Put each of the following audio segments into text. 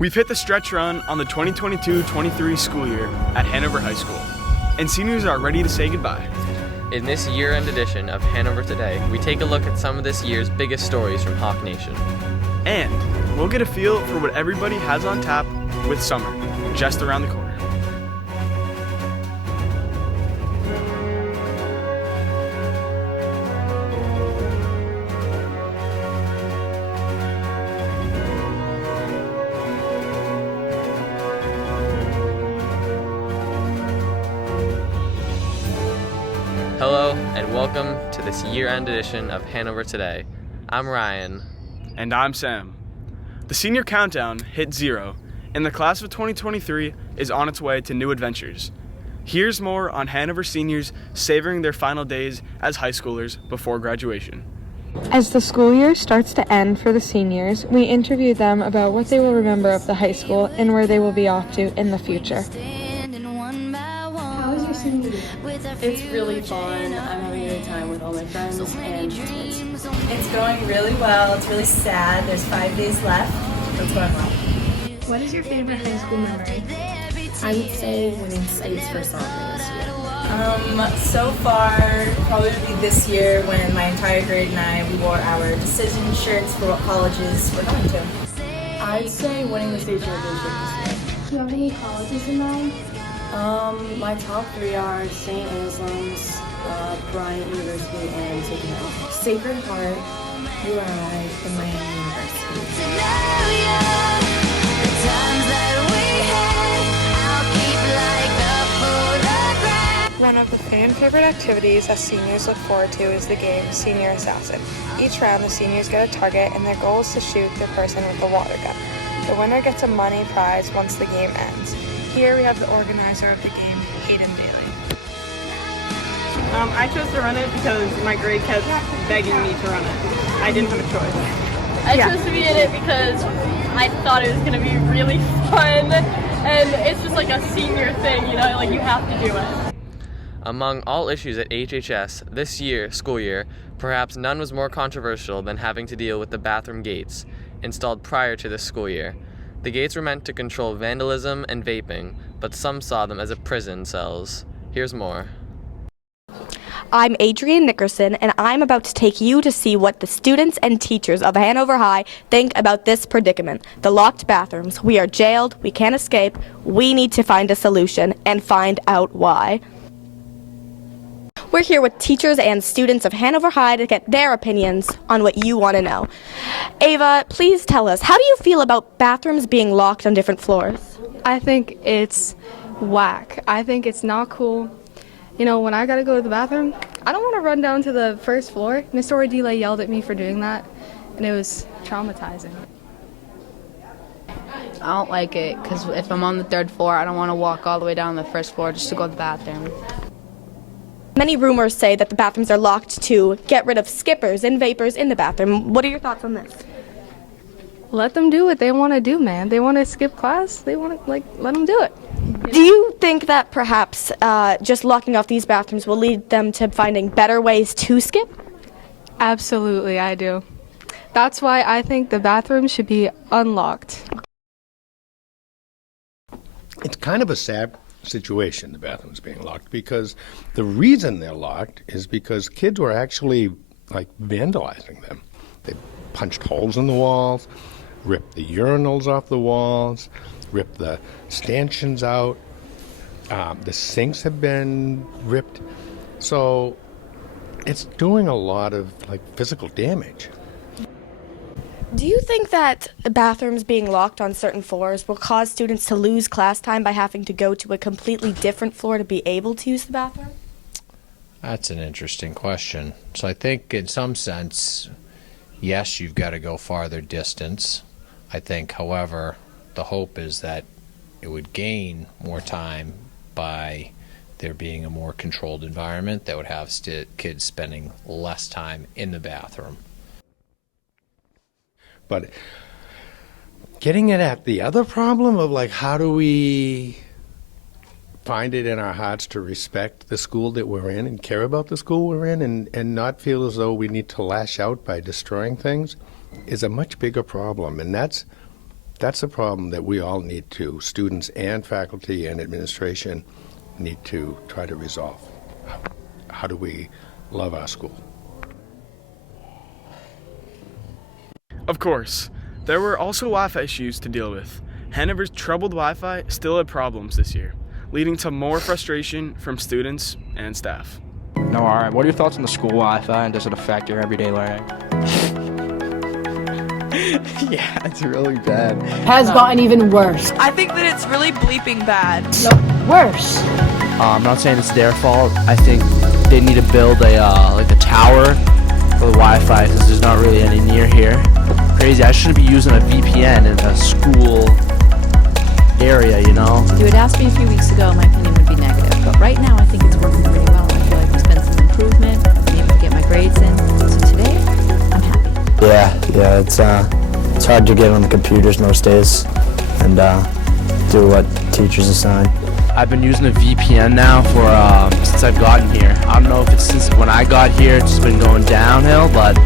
We've hit the stretch run on the 2022-23 school year at Hanover High School, and seniors are ready to say goodbye. In this year-end edition of Hanover Today, we take a look at some of this year's biggest stories from Hawk Nation. And we'll get a feel for what everybody has on tap with summer just around the corner. Hello, and welcome to this year-end edition of Hanover Today. I'm Ryan. And I'm Sam. The senior countdown hit 0, and the class of 2023 is on its way to new adventures. Here's more on Hanover seniors savoring their final days as high schoolers before graduation. As the school year starts to end for the seniors, we interviewed them about what they will remember of the high school and where they will be off to in the future. How was your senior year? It's really fun. I'm having a good time with all my friends and teammates. It's going really well. It's really sad. There's 5 days left. That's going well. What is your favorite high school memory? I would say winning states for sophomore this year. So far, probably this year when my entire grade and I, we wore our decision shirts for what colleges we're going to. I'd say winning the state championship this year. Do you have any colleges in mind? My top 3 are St. Anselm's, Bryant University, and Sacred Heart. Sacred Heart, URI, and Miami University. One of the fan favorite activities that seniors look forward to is the game Senior Assassin. Each round, the seniors get a target, and their goal is to shoot their person with a water gun. The winner gets a money prize once the game ends. Here we have the organizer of the game, Hayden Bailey. I chose to run it because my grade kept begging me to run it. I didn't have a choice. I chose to be in it because I thought it was going to be really fun, and it's just like a senior thing, you know, like you have to do it. Among all issues at HHS this school year, perhaps none was more controversial than having to deal with the bathroom gates installed prior to this school year. The gates were meant to control vandalism and vaping, but some saw them as a prison cells. Here's more. I'm Adrienne Nickerson, and I'm about to take you to see what the students and teachers of Hanover High think about this predicament. The locked bathrooms. We are jailed, we can't escape, we need to find a solution and find out why. We're here with teachers and students of Hanover High to get their opinions on what you want to know. Ava, please tell us, how do you feel about bathrooms being locked on different floors? I think it's whack. I think it's not cool. You know, when I gotta go to the bathroom, I don't want to run down to the first floor. Mr. Ordila yelled at me for doing that, and it was traumatizing. I don't like it because if I'm on the 3rd floor, I don't want to walk all the way down the 1st floor just to go to the bathroom. Many rumors say that the bathrooms are locked to get rid of skippers and vapors in the bathroom. What are your thoughts on this? Let them do what they want to do, man. They want to skip class. They want to, let them do it. Do you think that perhaps just locking off these bathrooms will lead them to finding better ways to skip? Absolutely, I do. That's why I think the bathrooms should be unlocked. It's kind of a sad situation, the bathrooms being locked, because the reason they're locked is because kids were actually vandalizing them. They punched holes in the walls, ripped the urinals off the walls, ripped the stanchions out. The sinks have been ripped. So it's doing a lot of physical damage. Do you think that bathrooms being locked on certain floors will cause students to lose class time by having to go to a completely different floor to be able to use the bathroom? That's an interesting question. So I think in some sense, yes, you've got to go farther distance. I think, however, the hope is that it would gain more time by there being a more controlled environment that would have kids spending less time in the bathroom. But getting it at the other problem of how do we find it in our hearts to respect the school that we're in and care about the school we're in and not feel as though we need to lash out by destroying things is a much bigger problem. And that's That's a problem that we all need to, students and faculty and administration need to try to resolve. How do we love our school? Of course, there were also Wi-Fi issues to deal with. Hanover's troubled Wi-Fi still had problems this year, leading to more frustration from students and staff. No, all right. What are your thoughts on the school Wi-Fi, and does it affect your everyday learning? Yeah, it's really bad. Has gotten even worse. I think that it's really bleeping bad. No, worse. I'm not saying it's their fault. I think they need to build a tower for the Wi-Fi because there's not really any near here. Crazy. I shouldn't be using a VPN in a school area, you know? If you had asked me a few weeks ago, my opinion would be negative. But right now, I think it's working pretty well. I feel like there's been some improvement. I'm able to get my grades in. So today, I'm happy. Yeah, it's hard to get on the computers most days and do what teachers assign. I've been using a VPN now for since I've gotten here. I don't know if it's since when I got here, it's just been going downhill, but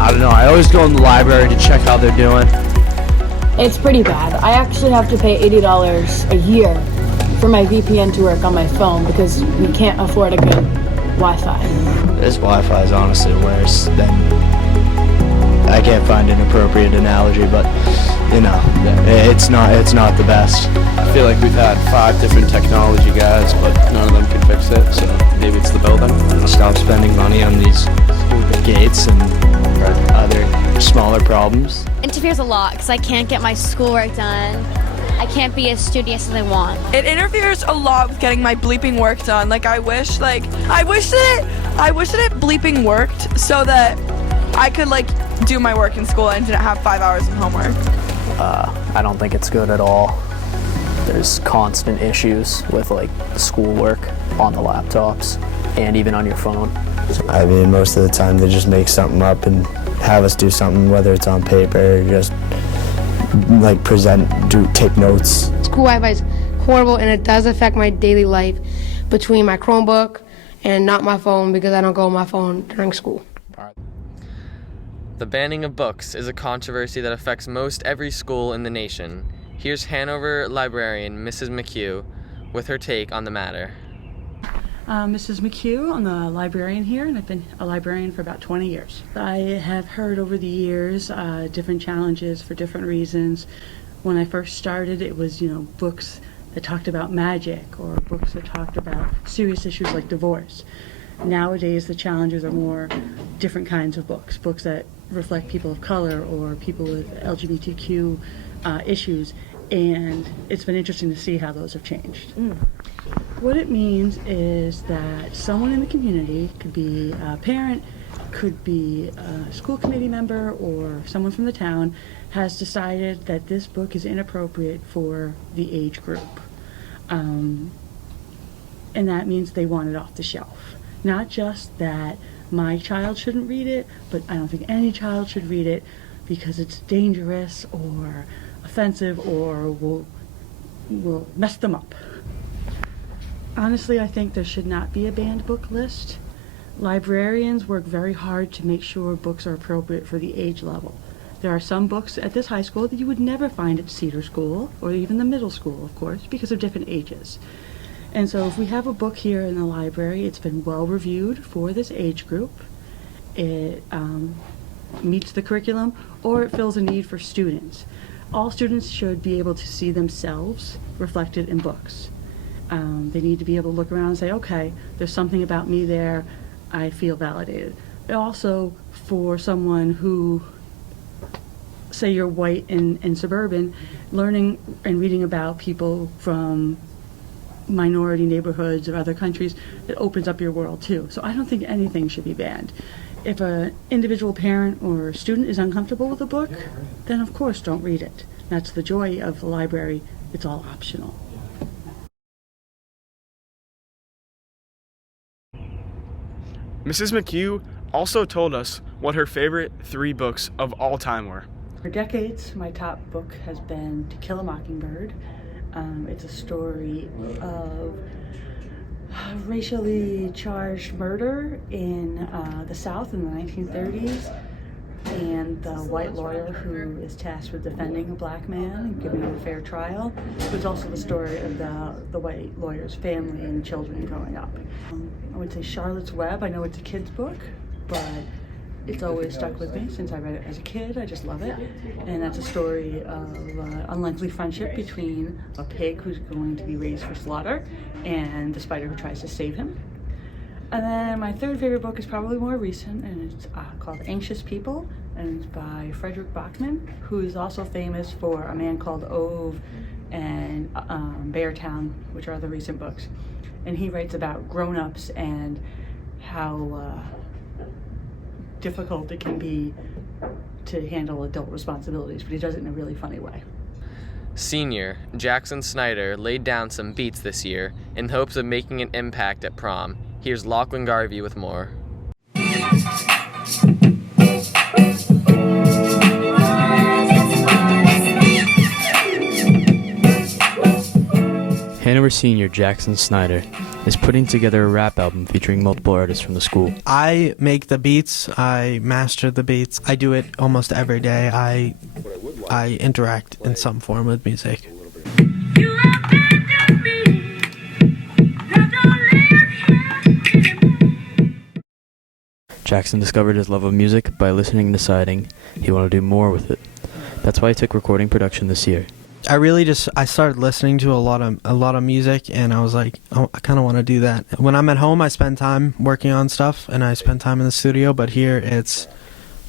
I don't know. I always go in the library to check how they're doing. It's pretty bad. I actually have to pay $80 a year for my VPN to work on my phone because we can't afford a good Wi-Fi. This Wi-Fi is honestly worse than, I can't find an appropriate analogy, but you know, it's not the best. I feel like we've had 5 different technology guys, but none of them can fix it, so maybe it's the building. Stop spending money on these stupid gates and other smaller problems. Interferes a lot because I can't get my schoolwork done. I can't be as studious as I want. It interferes a lot with getting my bleeping work done. Like I wish that it bleeping worked so that I could do my work in school and didn't have 5 hours of homework. I don't think it's good at all. There's constant issues with schoolwork on the laptops and even on your phone. I mean, most of the time they just make something up and have us do something, whether it's on paper or just take notes. School Wi-Fi is horrible and it does affect my daily life between my Chromebook and not my phone because I don't go on my phone during school. The banning of books is a controversy that affects most every school in the nation. Here's Hanover librarian Mrs. McHugh with her take on the matter. Mrs. McHugh, I'm the librarian here, and I've been a librarian for about 20 years. I have heard over the years different challenges for different reasons. When I first started, it was, books that talked about magic or books that talked about serious issues like divorce. Nowadays, the challenges are more different kinds of books that reflect people of color or people with LGBTQ issues, and it's been interesting to see how those have changed. What it means is that someone in the community, could be a parent, could be a school committee member, or someone from the town, has decided that this book is inappropriate for the age group. And that means they want it off the shelf. Not just that my child shouldn't read it, but I don't think any child should read it because it's dangerous or offensive or will mess them up. Honestly, I think there should not be a banned book list. Librarians work very hard to make sure books are appropriate for the age level. There are some books at this high school that you would never find at Cedar School or even the middle school, of course, because of different ages. And so if we have a book here in the library, it's been well reviewed for this age group, it meets the curriculum, or it fills a need for students. All students should be able to see themselves reflected in books. They need to be able to look around and say, okay, there's something about me there, I feel validated. Also, for someone who, say you're white and suburban, learning and reading about people from minority neighborhoods or other countries, it opens up your world too. So I don't think anything should be banned. If an individual parent or student is uncomfortable with a book, then of course don't read it. That's the joy of the library. It's all optional. Mrs. McHugh also told us what her favorite 3 books of all time were. For decades, my top book has been To Kill a Mockingbird. It's a story of racially charged murder in the South in the 1930s. and the white lawyer who is tasked with defending a black man and giving him a fair trial. It's also the story of the white lawyer's family and children growing up. I would say Charlotte's Web. I know it's a kid's book, but it's always stuck with me since I read it as a kid. I just love it. And that's a story of unlikely friendship between a pig who's going to be raised for slaughter and the spider who tries to save him. And then my third favorite book is probably more recent, and it's called Anxious People, and it's by Frederick Bachman, who is also famous for A Man Called Ove and Beartown, which are other recent books. And he writes about grown-ups and how difficult it can be to handle adult responsibilities, but he does it in a really funny way. Senior Jackson Snyder laid down some beats this year in hopes of making an impact at prom. Here's Lachlan Garvey with more. Hanover senior Jackson Snyder is putting together a rap album featuring multiple artists from the school. I make the beats, I master the beats. I do it almost every day. I interact in some form with music. Jackson discovered his love of music by listening and deciding he wanted to do more with it. That's why he took recording production this year. I started listening to a lot of music, and I was like, oh, I kind of want to do that. When I'm at home, I spend time working on stuff, and I spend time in the studio, but here it's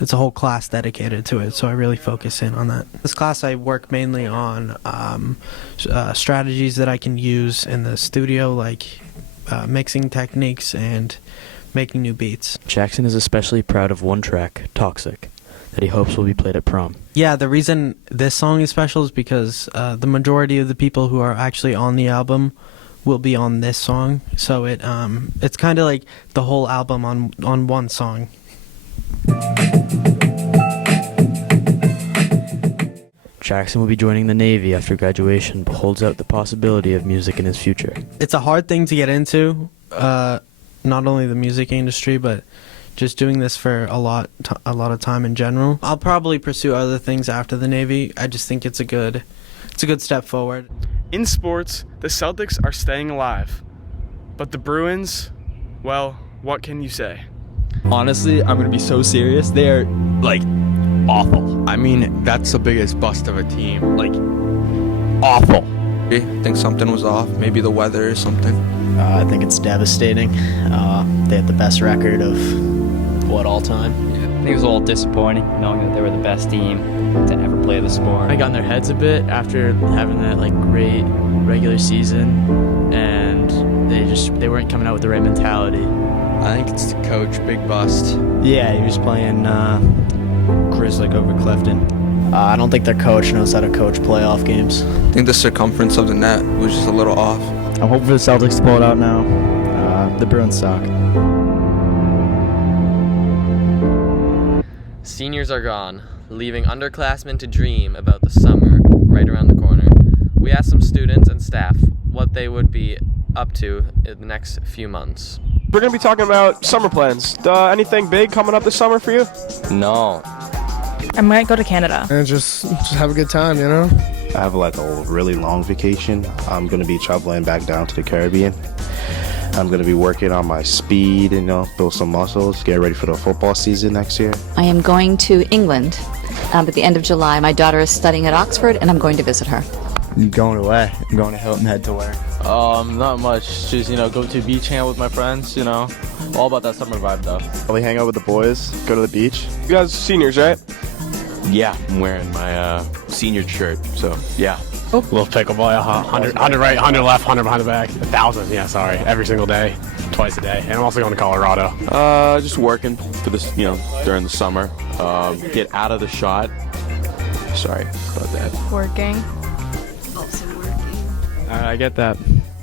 a whole class dedicated to it, so I really focus in on that. This class I work mainly on strategies that I can use in the studio, like mixing techniques and making new beats. Jackson is especially proud of one track, Toxic, that he hopes will be played at prom. Yeah, the reason this song is special is because the majority of the people who are actually on the album will be on this song, so it's kind of like the whole album on one song. Jackson will be joining the Navy after graduation, but holds out the possibility of music in his future. It's a hard thing to get into, not only the music industry, but just doing this for a lot of time in general. I'll probably pursue other things after the Navy. I just think it's a good step forward. In sports, the Celtics are staying alive. But the Bruins, well, what can you say? Honestly, I'm going to be so serious. They're, awful. I mean, that's the biggest bust of a team. Awful. I think something was off. Maybe the weather or something. I think it's devastating. They had the best record of, all time? I think it was a little disappointing knowing that they were the best team to ever play the sport. I got in their heads a bit after having that great regular season, and they weren't coming out with the right mentality. I think it's the coach, big bust. Yeah, he was playing Grizzly over Clifton. I don't think their coach knows how to coach playoff games. I think the circumference of the net was just a little off. I'm hoping for the Celtics to pull it out now. The Bruins suck. Seniors are gone, leaving underclassmen to dream about the summer right around the corner. We asked some students and staff what they would be up to in the next few months. We're going to be talking about summer plans. Anything big coming up this summer for you? No. I might go to Canada. And just have a good time, you know? I have a really long vacation. I'm going to be traveling back down to the Caribbean. I'm going to be working on my speed and build some muscles, get ready for the football season next year. I am going to England at the end of July. My daughter is studying at Oxford, and I'm going to visit her. I'm going away. I'm going to Hilton Head to work. Not much. Just, go to a beach, hang out with my friends, All about that summer vibe, though. Probably hang out with the boys, go to the beach. You guys are seniors, right? Yeah, I'm wearing my senior shirt, so yeah. A little pickleball, 100 right, 100 left, 100 behind the back. 1,000, every single day, twice a day. And I'm also going to Colorado. Just working for this, during the summer. Get out of the shot. Sorry about that. Working. Also working. I get that.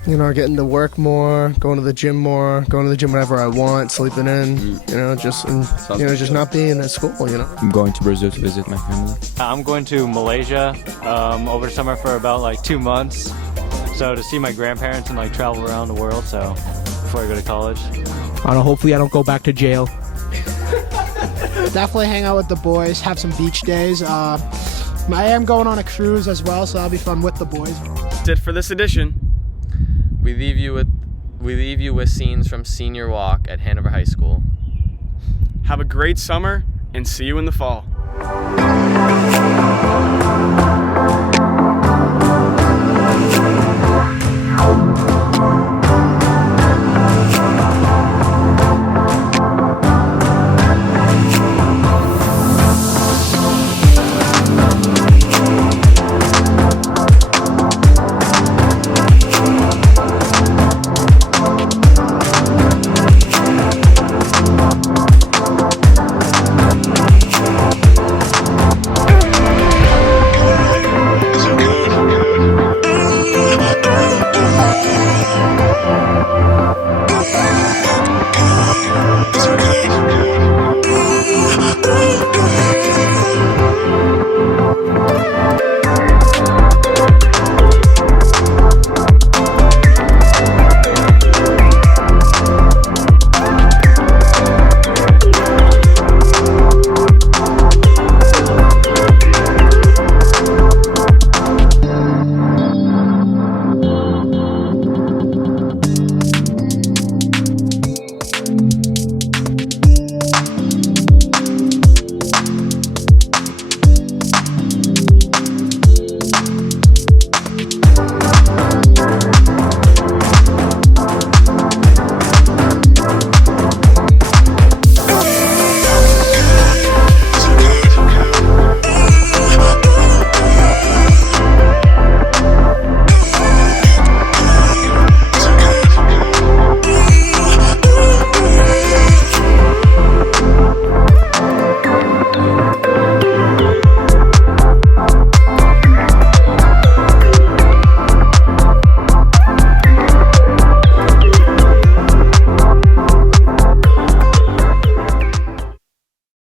Getting to work more, going to the gym more, going to the gym whenever I want, sleeping in, just not being at school, I'm going to Brazil to visit my family. I'm going to Malaysia over summer for about 2 months. So to see my grandparents and travel around the world, so before I go to college. Hopefully I don't go back to jail. Definitely hang out with the boys, have some beach days. I am going on a cruise as well, so that'll be fun with the boys. That's it for this edition. We leave you with scenes from Senior Walk at Hanover High School. Have a great summer and see you in the fall.